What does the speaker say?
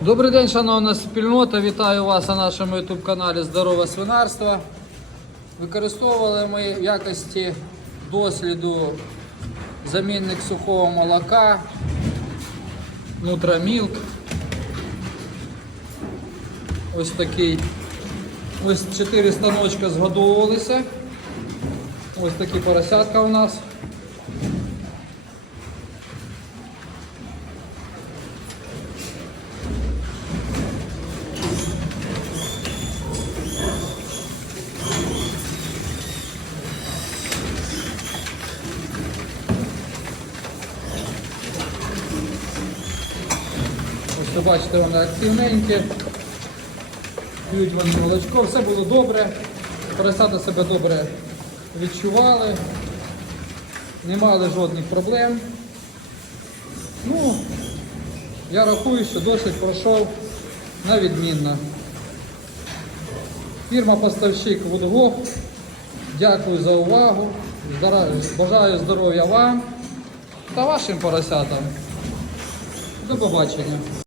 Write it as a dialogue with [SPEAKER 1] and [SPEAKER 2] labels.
[SPEAKER 1] Добрий день, шановна спільнота. Вітаю вас на нашому YouTube каналі Здорове свинарство. Використовували ми в якості досліду замінник сухого молока, Нутрамілк. Ось такий. Ось 4 станочка згодовувалися. Ось такі поросятка у нас. Ви бачите, вони активненькі. П'ють вони молочко, все було добре. Поросята себе добре відчували, не мали жодних проблем. Ну, я рахую, що досить пройшов на відмінно. Фірма поставщик Вудгоф. Дякую за увагу. Бажаю здоров'я вам та вашим поросятам. До побачення.